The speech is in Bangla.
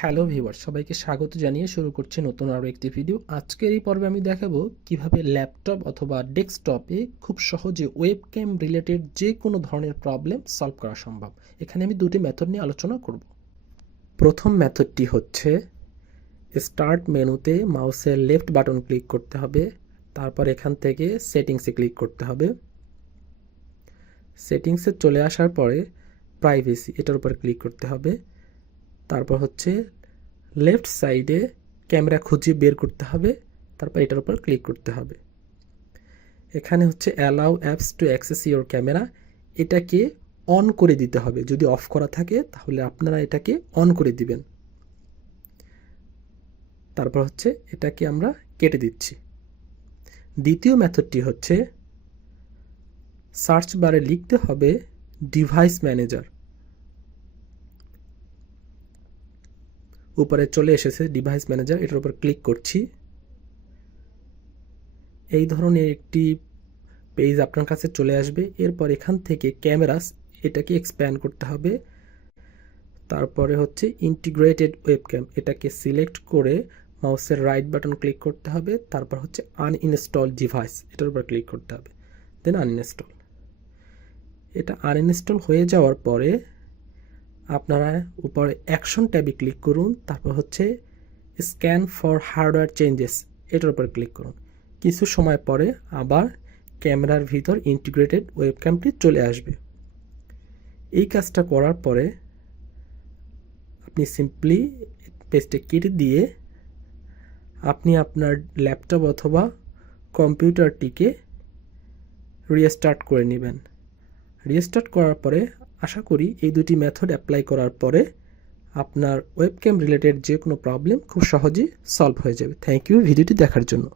হ্যালো ভিউয়ার সবাইকে স্বাগত জানিয়ে শুরু করছি নতুন আরও একটি ভিডিও। আজকের এই পর্বে আমি দেখাবো কীভাবে ল্যাপটপ অথবা ডেস্কটপে খুব সহজে ওয়েব ক্যাম রিলেটেড যে কোনো ধরনের প্রবলেম সলভ করা সম্ভব। এখানে আমি দুটি মেথড নিয়ে আলোচনা করব। প্রথম মেথডটি হচ্ছে স্টার্ট মেনুতে মাউসের লেফট বাটন ক্লিক করতে হবে, তারপর এখান থেকে সেটিংসে ক্লিক করতে হবে। সেটিংসে চলে আসার পরে প্রাইভেসি, এটার উপর ক্লিক করতে হবে। তারপর হচ্ছে লেফট সাইডে ক্যামেরা খুঁজে বের করতে হবে, তারপর এটার উপর ক্লিক করতে হবে। এখানে হচ্ছে allow apps to access your camera এটাকে অন করে দিতে হবে। যদি অফ করা থাকে, তাহলে আপনারা এটাকে অন করে দিবেন। তারপর হচ্ছে এটাকে আমরা কেটে দিচ্ছি। দ্বিতীয় মেথডটি হচ্ছে সার্চ বারে লিখতে হবে ডিভাইস ম্যানেজার উপরে চলে এসেছে ডিভাইস ম্যানেজার এটার উপর ক্লিক করছি। এই ধরনের একটি পেজ আপনার কাছে চলে আসবে। এরপর এখান থেকে ক্যামেরাস এটাকে এক্সপ্যান্ড করতে হবে। তারপরে হচ্ছে ইন্টিগ্রেটেড ওয়েবক্যাম এটাকে সিলেক্ট করে মাউসের রাইট বাটন ক্লিক করতে হবে। তারপর হচ্ছে আনইনস্টল ডিভাইস এটার উপর ক্লিক করতে হবে। দেন আনইনস্টল এটা আনইনস্টল হয়ে যাওয়ার পরে আপনারা উপরে অ্যাকশন ট্যাবে ক্লিক করুন, তারপর হচ্ছে স্ক্যান ফর হার্ডওয়্যার চেঞ্জেস এটার উপর ক্লিক করুন। কিছু সময় পরে আবার ক্যামেরার ভিতর ইন্টিগ্রেটেড ওয়েবক্যামটি চলে আসবে। এই কাজটা করার পরে আপনি সিম্পলি পেজটা কেটে দিয়ে আপনি আপনার ল্যাপটপ অথবা কম্পিউটারটিকে রিস্টার্ট করে নেবেন। রিস্টার্ট করার পরে আশা করি এই দুটি মেথড অ্যাপ্লাই করার পরে আপনার ওয়েবক্যাম রিলেটেড যে কোনো প্রবলেম খুব সহজেই সলভ হয়ে যাবে। থ্যাংক ইউ ভিডিওটি দেখার জন্য।